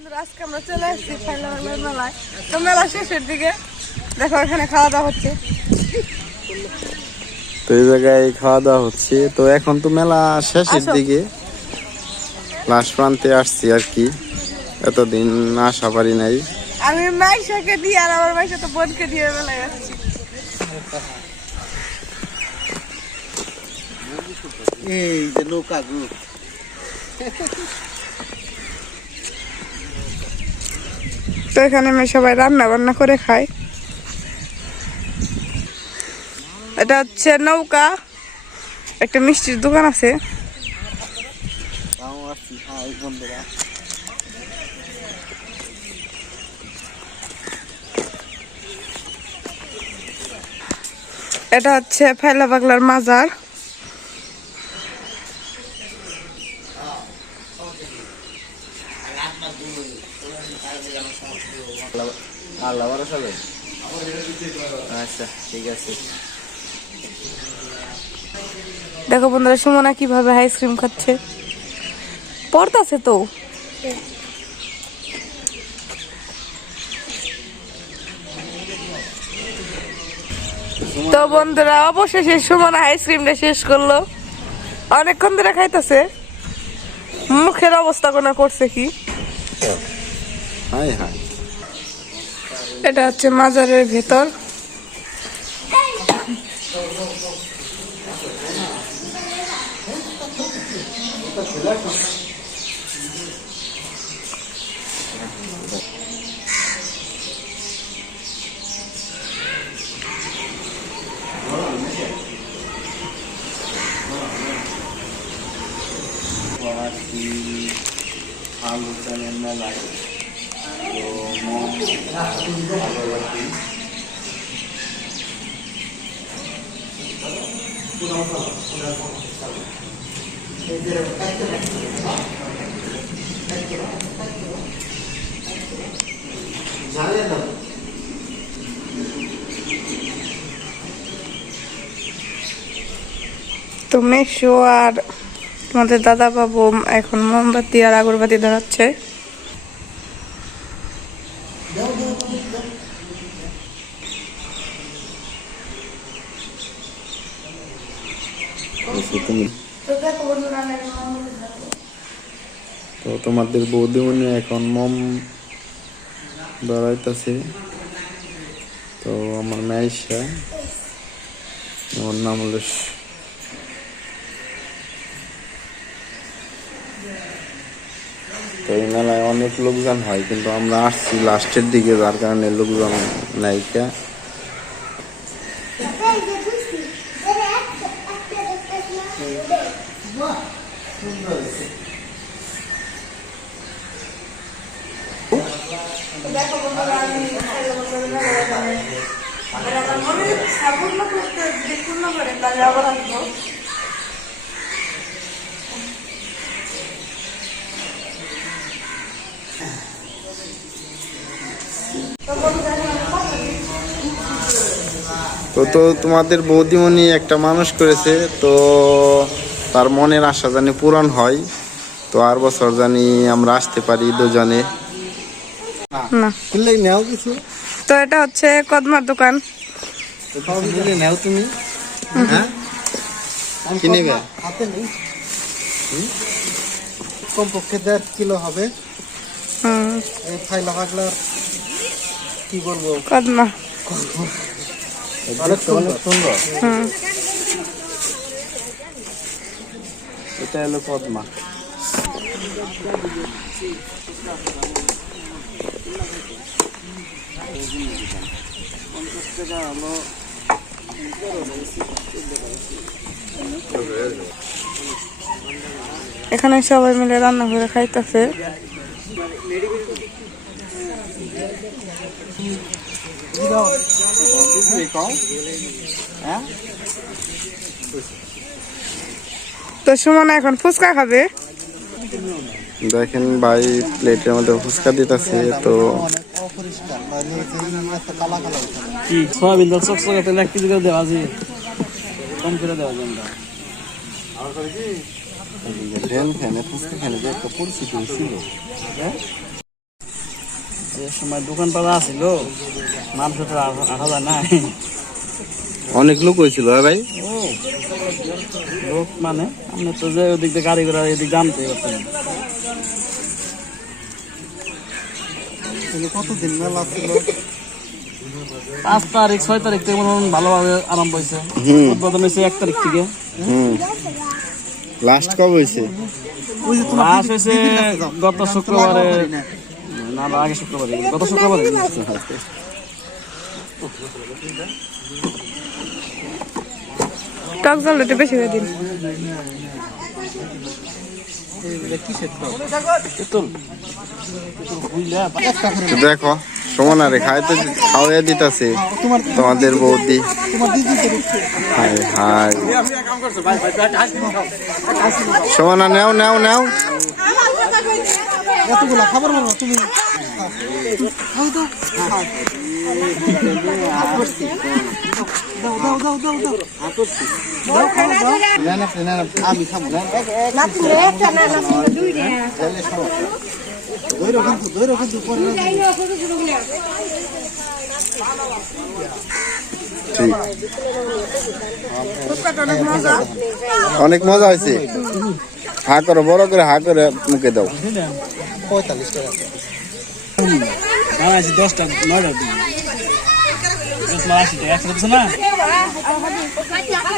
বন্ধুরা আজকে আমরা চলে এসেছি ফাইলা মেলায়। তো মেলা শেষের দিকে। দেখো এখানে খাওয়া দাওয়া হচ্ছে। তো এই জায়গায় খাওয়া দাওয়া হচ্ছে। তো এখন তো মেলা শেষের দিকে। লাস্ট প্রান্তে আসছি আর কি। এতদিন আসা পারি নাই। আমি মাইশাকে দিয়ে আর আমার মাইশা তো বোনকে দিয়ে মেলায় এই যে নৌকা তো এখানে আমি সবাই রান্না বান্না করে খাই। এটা হচ্ছে নৌকা। একটা মিষ্টির দোকান আছে। বন্ধুরা। এটা হচ্ছে ফেলা পাগলার মাজার। আচ্ছা দেখো বন্ধুরা, সুমনা কীভাবে আইসক্রিম খাচ্ছে। পড়তাছে তো। তো বন্ধুরা, অবশেষে সুমনা আইসক্রিমটা শেষ করল। অনেকক্ষণ ধরে খাইতেছে। মুখের অবস্থা কোনো করছে কি? হাই হাই এটা হচ্ছে মাজারের ভেতর। আসছি আলু চালের মেলায় তো মোম আগরবাতি তো মেশো আর তোমাদের দাদা বাবু এখন মোমবাতি আর আগরবাতি ধরাচ্ছে। তো তোমাদের বৌদিমণি এখন মম ধরাইতেছে। তো আমার মাইশা আমার নাম হলো তো এই মেলায় অনেক লোকজন হয়, কিন্তু আমরা আসছি লাস্টের দিকে, যার কারণে লোকজন নায়িকা তো তো তোমাদের বৌদিমণি একটা মানুষ করেছে তো তার মনের আশা জানি পূরণ হয় তো আর বছর জানি আমরা আসতে পারি দুজনে। তো এটা হচ্ছে কদমার দোকান। তুমি। হ্যাঁ? কি হাতে নেই। কমপক্ষে দেড় কিলো হবে। এই ফাইলা ফাগলার কি বলব? কদমা। অনেক সুন্দর। এটা হলো পদ্মা এখানে সবাই মিলে রান্না করে খাইতেছে। তো সুমনা এখন ফুচকা খাবে? দেখেন ভাই প্লেটের মধ্যে ফুচকা দিতেছে তো অনেক অপরিষ্কার মানে যে একটা কালা কালা উঠে কি সয়াবিন দাল চকচকে তেল এক কেজি করে দেওয়া আছে। কম করে দেওয়া যায় ফুচকা ফ্যানে যে একটা পরিচিতি ছিল যে সময় দোকান পালা আছিল মানুষ তো আঠা যায় না অনেক লোক হয়েছিল হ্যাঁ ভাই? ও লোক মানে? আপনি তো যে ওদিক দিয়ে গাড়ি ঘোড়া এদিক জানতে তাহলে কতদিন মেলা ছিল? পাঁচ তারিখ ছয় তারিখ থেকে মনে ভালোভাবে আরম্ভ হয়েছে। হুম। উদ্বোধন হয়েছে এক তারিখ থেকে। হুম। লাস্ট কবে হয়েছে? লাস্ট হয়েছে গত শুক্রবারে। না না না আগে শুক্রবারে গত শুক্রবারে টক জল একটু বেশি করে দিন দেখো সমান আরে খাইতে খাওয়াই দিতেছে তোমাদের বৌদি। হাই হাই সমানা নেও নেও নেও। এতগুলা খাবার তুমি। দাও দাও দাও দাও দাও দাও দাও না না অনেক মজা হয়েছে। হা করো, বড় করে হা করে মুখে দাও। পঁয়তাল্লিশ টাকা। না আছে দশটা নয়টা দিন। না?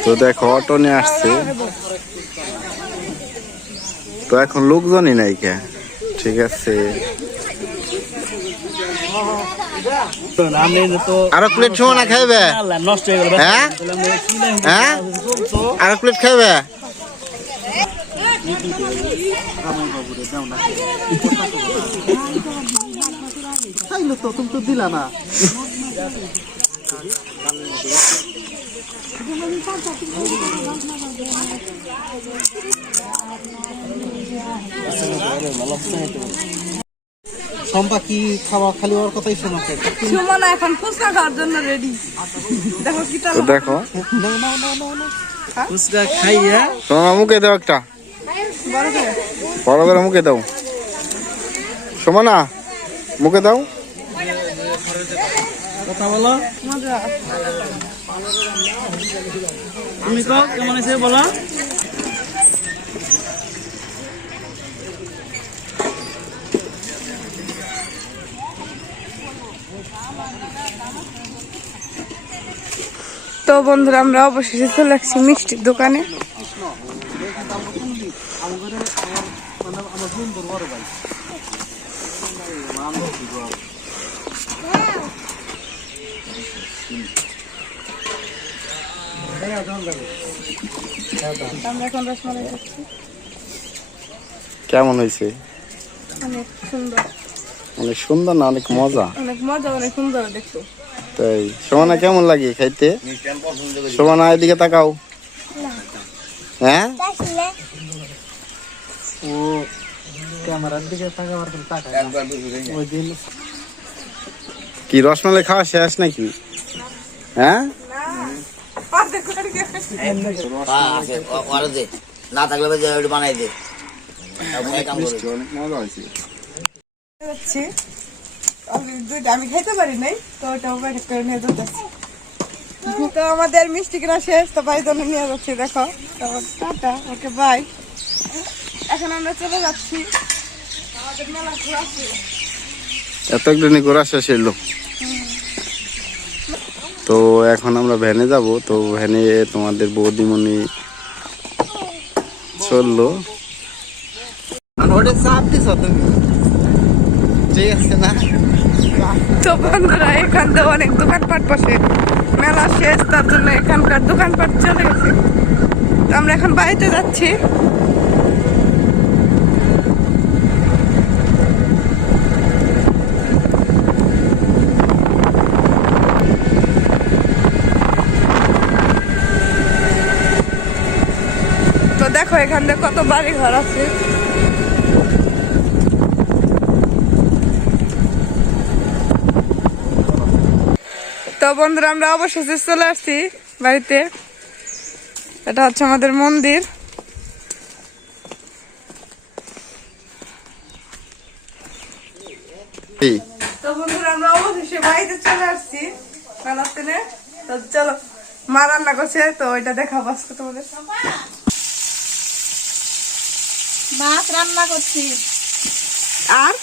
তো দেখো অটো নিয়ে আসছে। তো এখন লোকজনই নাই কে? ঠিক আছে। আরও প্লেট সমানা খাইবে? আল্লাহ নষ্ট হয়ে হ্যাঁ? আরও প্লেট খাইবে? খাইলো তো তুমি তো দিলা না। সম্পা কি খাওয়া খালি ওর কথাই শোনো সুমনা এখন ফুচকা খাওয়ার জন্য রেডি দেখো কি তো দেখো। ফুচকা খাইয়া সোনা মুখে দাও একটা। বড় করে। মুখে দাও। সমানা মুখে দাও। কথা বলো। কেমন আছে বলো। তো বন্ধুরা আমরা অবশেষে চলে আসছি মিষ্টির দোকানে। আমরা কেমন হয়েছে? অনেক সুন্দর। অনেক সুন্দর না অনেক মজা? অনেক মজা অনেক সুন্দর দেখছ তাই সোমানা কেমন লাগে খাইতে? সোমানা এদিকে তাকাও। হ্যাঁ? ও ক্যামেরার দিকে তাকাবার তাকায়। ওই দিন কি, রসমালাই খাওয়া শেষ নাকি? হ্যাঁ? না বানাই আমি পারি নাই তো করে নিয়ে আমাদের মিষ্টি কিনা শেষ তো বাই জন্য নিয়ে যাচ্ছি দেখো ওকে বাই এখন আমরা চলে যাচ্ছি আমাদের ঘোরা ঘোরা শেষ এলো তো এখন আমরা ভ্যানে যাব তো ভ্যানে তোমাদের বৌদিমণি চলল। তো বন্ধুরা এখান থেকে অনেক দোকানপাট বসে। মেলা শেষ তার জন্য এখানকার দোকানপাট চলে গেছে। তো আমরা এখন বাড়িতে যাচ্ছি। দেখো, এখান থেকে কত বাড়ি ঘর আছে। তো বন্ধুরা, আমরা অবশেষে চলে আসছি বাড়িতে। এটা হচ্ছে আমাদের মন্দির। তো চলে, মা রান্না করছে, তো ওইটা দেখাবো আজকে তোমাদের। মাছ রান্না করছি। আর?